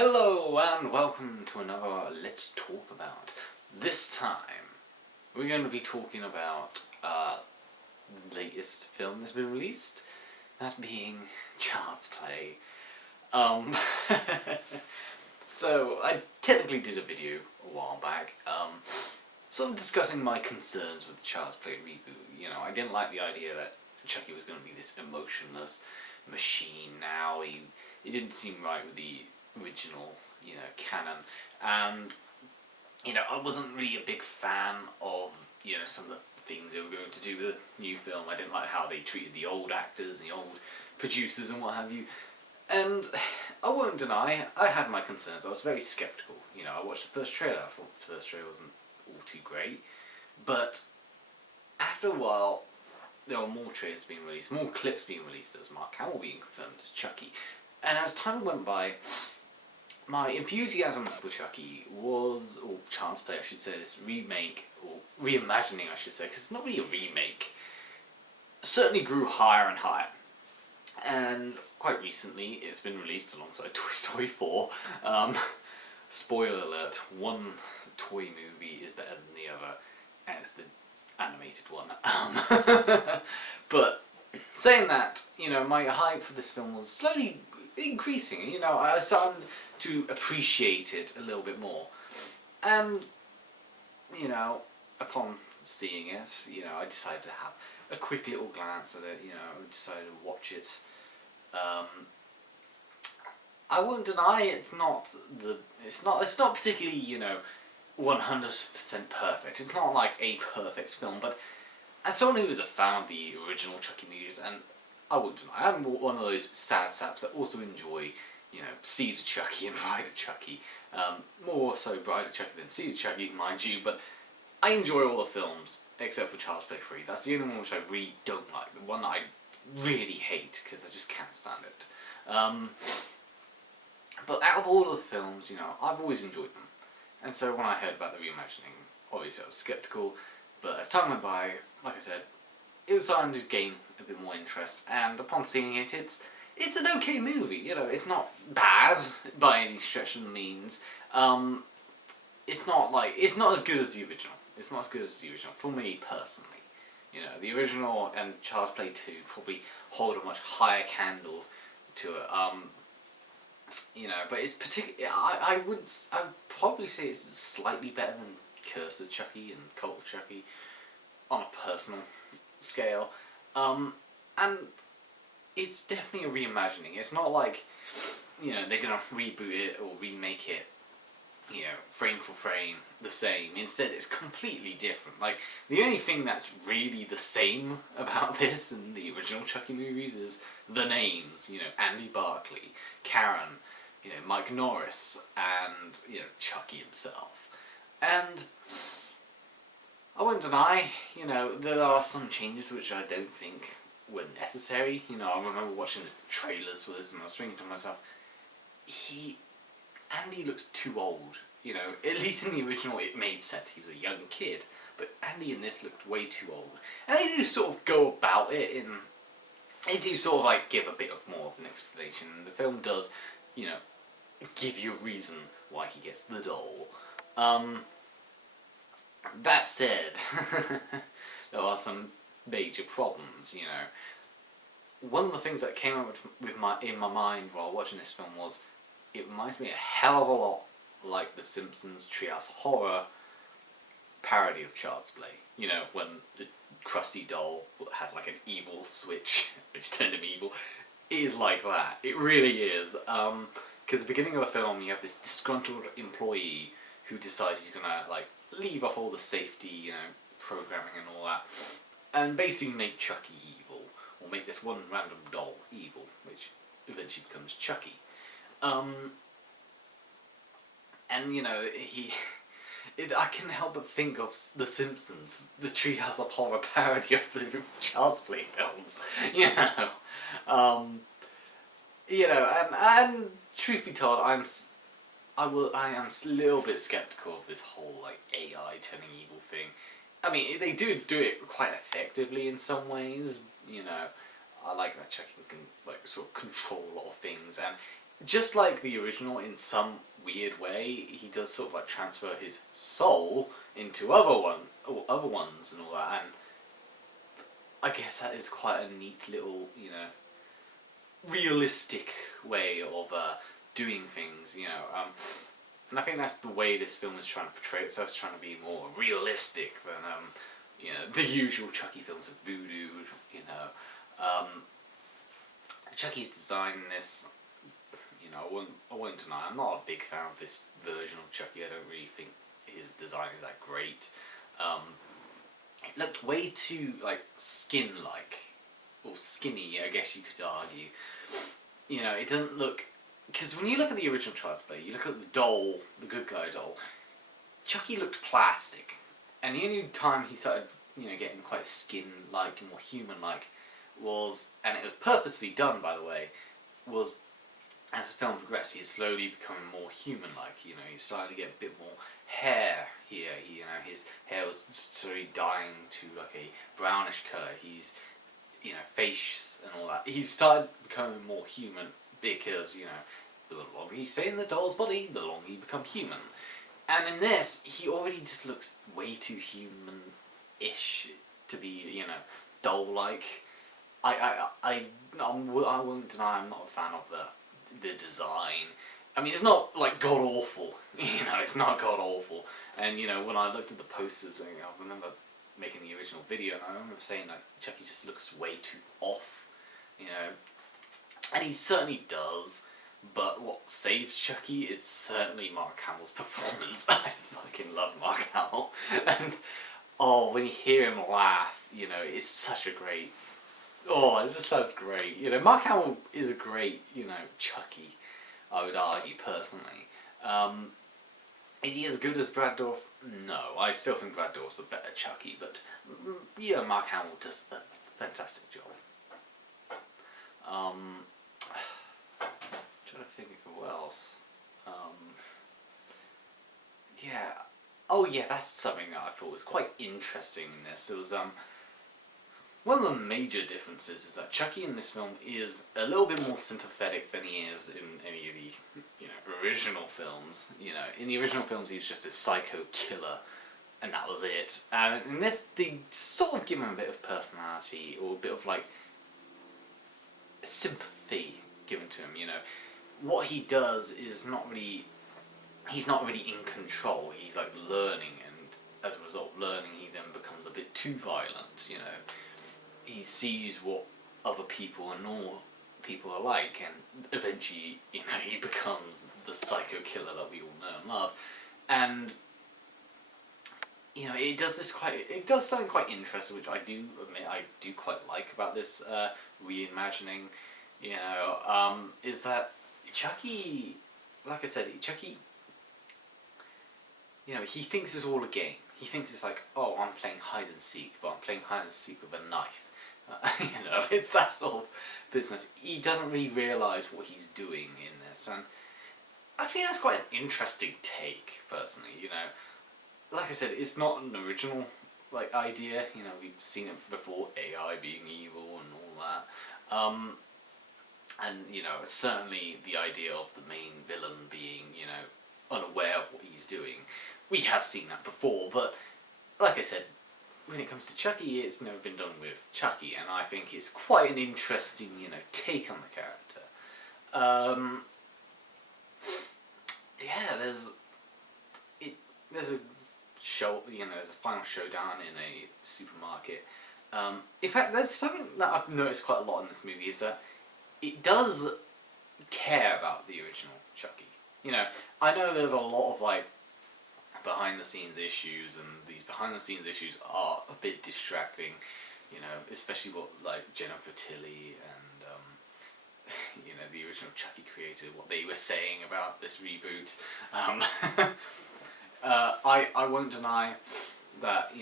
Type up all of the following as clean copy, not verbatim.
Hello and welcome to another Let's Talk About. This time we're going to be talking about the latest film that's been released, that being Child's Play. So I technically did a video a while back, sort of discussing my concerns with the Child's Play reboot. You know, I didn't like the idea that Chucky was going to be this emotionless machine now. He didn't seem right with the original, canon, and I wasn't really a big fan of some of the things they were going to do with the new film. I didn't like how they treated the old actors and the old producers and what have you. And I won't deny, I had my concerns. I was very skeptical. I watched the first trailer. I thought the first trailer wasn't all too great, but after a while, there were more trailers being released, more clips being released. There was Mark Hamill being confirmed as Chucky, and as time went by, my enthusiasm for Chucky was, or Child's Play I should say, this remake, or reimagining I should say, because it's not really a remake, certainly grew higher and higher. And quite recently it's been released alongside Toy Story 4. Spoiler alert, one toy movie is better than the other, and it's the animated one. But saying that, my hype for this film was slowly increasing. I was starting to appreciate it a little bit more, and upon seeing it, I decided to have a quick little glance at it. I decided to watch it. I won't deny it's not particularly 100% perfect. It's not like a perfect film, but as someone who is a fan of the original Chucky movies, and I won't deny, I'm one of those sad saps that also enjoy, Seed of Chucky and Bride of Chucky. More so Bride of Chucky than Seed of Chucky, mind you, but I enjoy all the films except for Child's Play 3. That's the only one which I really don't like, the one that I really hate because I just can't stand it. But out of all of the films, I've always enjoyed them. And so when I heard about the reimagining, obviously I was skeptical, but as time went by, like I said, it was starting to gain a bit more interest, and upon seeing it, it's an okay movie. It's not bad by any stretch of the means. It's not as good as the original. It's not as good as the original for me personally. The original and Child's Play 2 probably hold a much higher candle to it. But it's particularly, I'd probably say it's slightly better than Curse of Chucky and Cult of Chucky on a personal scale. And it's definitely a reimagining. It's not like, they're gonna reboot it or remake it, frame for frame the same. Instead, it's completely different. Like, the only thing that's really the same about this and the original Chucky movies is the names. Andy Barclay, Karen, Mike Norris, and Chucky himself. And I won't deny, there are some changes which I don't think were necessary. I remember watching the trailers for this and I was thinking to myself, Andy looks too old. At least in the original it made sense, he was a young kid, but Andy in this looked way too old. And they do sort of go about it they do sort of like give a bit of more of an explanation, and the film does, give you a reason why he gets the doll. That said, there are some major problems. One of the things that came up in my mind while watching this film was, it reminds me a hell of a lot like the Simpsons Treehouse Horror parody of Child's Play. When the crusty doll had like an evil switch which turned him evil. It is like that. It really is. Because at the beginning of the film you have this disgruntled employee who decides he's gonna leave off all the safety, programming and all that, and basically make Chucky evil, or make this one random doll evil, which eventually becomes Chucky. I couldn't help but think of The Simpsons, the Treehouse of Horror parody of the Child's Play films. And truth be told, I am a little bit skeptical of this whole AI turning evil thing. I mean, they do it quite effectively in some ways. I like that Chucky can sort of control a lot of things, and just like the original, in some weird way, he does sort of like transfer his soul into other ones and all that, and I guess that is quite a neat little, realistic way of doing things, and I think that's the way this film is trying to portray it. So it's trying to be more realistic than the usual Chucky films of voodoo. Chucky's design in this, I wouldn't deny, I'm not a big fan of this version of Chucky. I don't really think his design is that great. It looked way too skin-like, or skinny, I guess you could argue. It doesn't look, because when you look at the original Child's Play, you look at the doll, the good guy doll. Chucky looked plastic, and the only time he started, getting quite skin-like and more human-like was, and it was purposely done, by the way, was as the film progressed, he's slowly becoming more human-like. He's starting to get a bit more hair here. His hair was slowly dying to like a brownish colour. He's, face and all that. He started becoming more human because, the longer you stay in the doll's body, the longer you become human. And in this, he already just looks way too human-ish to be, doll-like. I won't deny I'm not a fan of the design. I mean, it's not like god awful, it's not god awful. And when I looked at the posters, I remember making the original video, and I remember saying like Chucky just looks way too off, and he certainly does. But what saves Chucky is certainly Mark Hamill's performance. I fucking love Mark Hamill, and when you hear him laugh, it's such a great. Oh, it just sounds great. Mark Hamill is a great, Chucky, I would argue, personally. Is he as good as Brad Dourif? No, I still think Brad Dourif's a better Chucky, but, Mark Hamill does a fantastic job. Trying to think of who else. Yeah. Oh, yeah, that's something that I thought was quite interesting in this. It was, one of the major differences is that Chucky in this film is a little bit more sympathetic than he is in any of the, original films. In the original films he's just a psycho killer, and that was it. And in this, they sort of give him a bit of personality, or a bit of, sympathy given to him, What he does is he's not really in control. He's, learning, and as a result of learning, he then becomes a bit too violent, He sees what other people and normal people are like, and eventually, he becomes the psycho killer that we all know and love. And, it does something quite interesting, which I do admit I do quite like about this reimagining, is that Chucky, like I said, Chucky, he thinks it's all a game. He thinks it's like, oh, I'm playing hide and seek, but I'm playing hide and seek with a knife. It's that sort of business. He doesn't really realise what he's doing in this, and I think that's quite an interesting take, personally. Like I said, it's not an original idea. We've seen it before, AI being evil and all that. And certainly the idea of the main villain being unaware of what he's doing. We have seen that before, but like I said, when it comes to Chucky, it's never been done with Chucky, and I think it's quite an interesting, take on the character. There's a show, there's a final showdown in a supermarket. In fact, there's something that I've noticed quite a lot in this movie, is that it does care about the original Chucky. I know there's a lot of, behind the scenes issues, and these behind the scenes issues are a bit distracting, especially what Jennifer Tilly and the original Chucky creator, what they were saying about this reboot. I won't deny that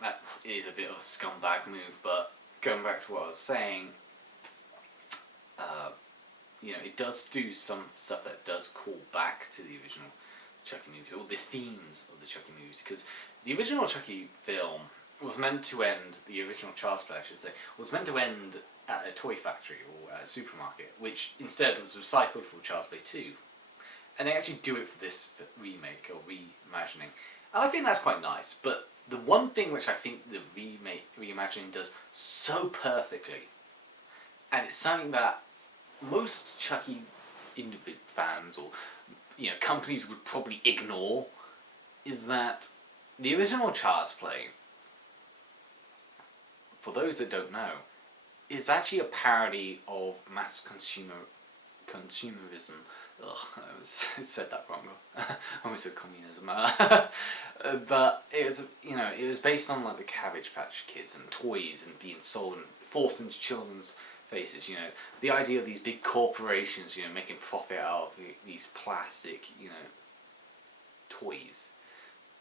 that is a bit of a scumbag move, but going back to what I was saying, it does do some stuff that does call back to the original Chucky movies, or the themes of the Chucky movies, because the original Chucky film was meant to end, the original Child's Play, I should say, was meant to end at a toy factory or at a supermarket, which instead was recycled for Child's Play 2. And they actually do it for this remake or reimagining. And I think that's quite nice, but the one thing which I think the reimagining does so perfectly, and it's something that most Chucky fans or companies would probably ignore, is that the original Child's Play, for those that don't know, is actually a parody of mass consumerism. Ugh, I said that wrong. I almost said communism. But it was, it was based on like the Cabbage Patch Kids and toys and being sold and forced into children's faces. The idea of these big corporations, making profit out of these plastic, toys,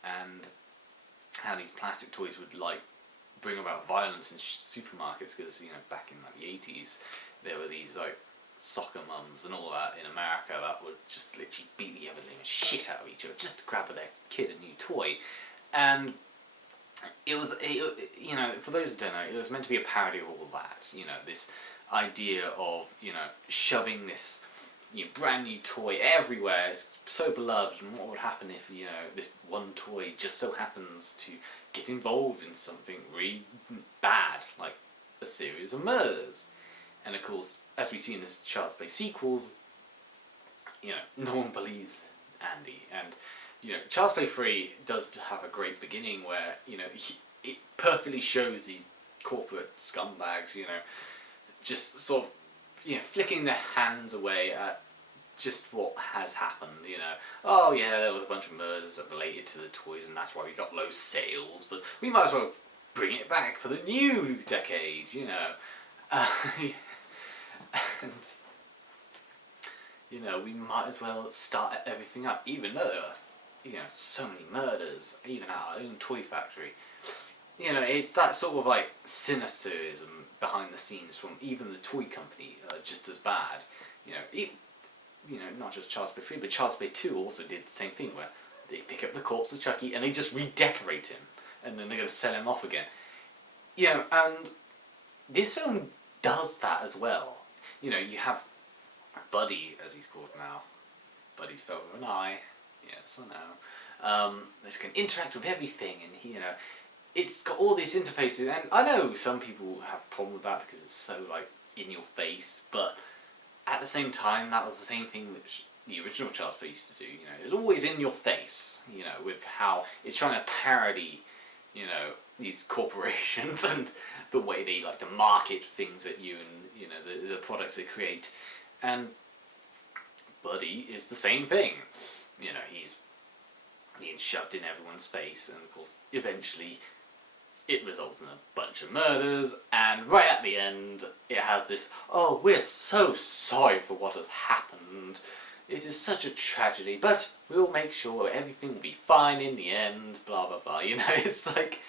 and how these plastic toys would like bring about violence in supermarkets, because back in like the 80s there were these like soccer mums and all that in America that would just literally beat the ever living shit out of each other just to grab their kid a new toy. And it was for those who don't know, it was meant to be a parody of all that, this idea of shoving this brand new toy everywhere. It's so beloved, and what would happen if this one toy just so happens to get involved in something really bad, like a series of murders. And of course, as we see in this Child's Play sequels, no one believes Andy. And Child's Play 3 does have a great beginning where it perfectly shows the corporate scumbags just sort of flicking their hands away at just what has happened. Oh yeah, there was a bunch of murders that related to the toys, and that's why we got low sales, but we might as well bring it back for the new decade. And we might as well start everything up, even though there are so many murders, even at our own toy factory. It's that sort of like cynicism behind the scenes from even the toy company, just as bad. Not just Child's Play 3, but Child's Play 2 also did the same thing, where they pick up the corpse of Chucky and they just redecorate him, and then they're going to sell him off again. And this film does that as well. You have Buddy, as he's called now. Buddy spelled with an I. Yes, I know. That can interact with everything, and it's got all these interfaces. And I know some people have a problem with that because it's so like in your face, but at the same time, that was the same thing that the original Child's Play used to do. It was always in your face. With how it's trying to parody, these corporations and the way they like to market things at you, and the products they create. And Buddy is the same thing. He's being shoved in everyone's face, and of course eventually it results in a bunch of murders, and right at the end it has this, oh, we're so sorry for what has happened, it is such a tragedy, but we'll make sure everything will be fine in the end, blah blah blah. It's like,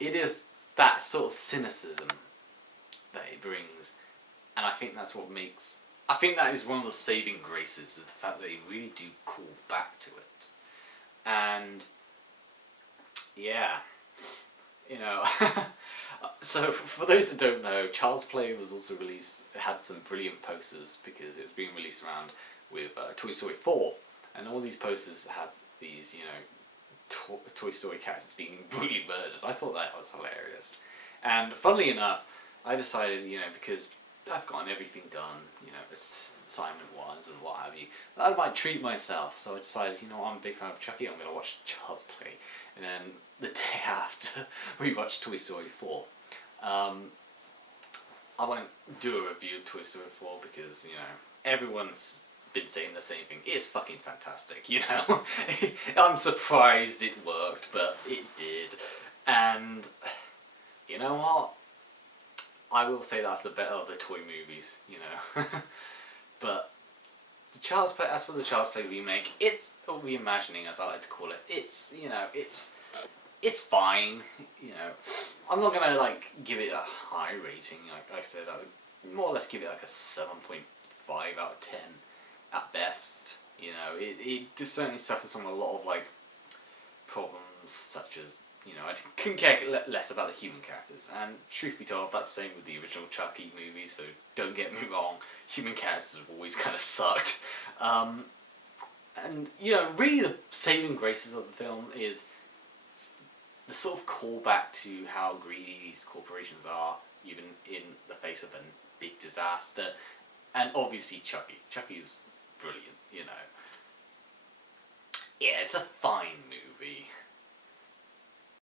it is that sort of cynicism that it brings, and I think that's what makes, I think that is one of the saving graces, is the fact that they really do call back to it. And yeah, so for those that don't know, Child's Play was also released, it had some brilliant posters because it was being released around with Toy Story 4, and all these posters had these, Toy Story characters being brutally murdered. I thought that was hilarious. And funnily enough, I decided, because I've gotten everything done, assignment-wise and what have you, I might treat myself. So I decided, I'm a big fan of Chucky, I'm going to watch Child's Play. And then the day after, we watched Toy Story 4. I won't do a review of Toy Story 4 because, everyone's been saying the same thing. It's fucking fantastic, I'm surprised it worked, but it did. And you know what? I will say that's the better of the toy movies, But the Child's Play, as for the Child's Play remake, it's a reimagining, as I like to call it. It's, it's fine, I'm not gonna like give it a high rating. Like I said, I would more or less give it like a 7.5 out of 10 at best. It just certainly suffers from a lot of like problems, such as You know, I couldn't care less about the human characters. And truth be told, that's the same with the original Chucky movie, so don't get me wrong, human characters have always kind of sucked. And, you know, really the saving graces of the film is the sort of callback to how greedy these corporations are, even in the face of a big disaster. And obviously Chucky. Chucky was brilliant, you know. Yeah, it's a fine movie.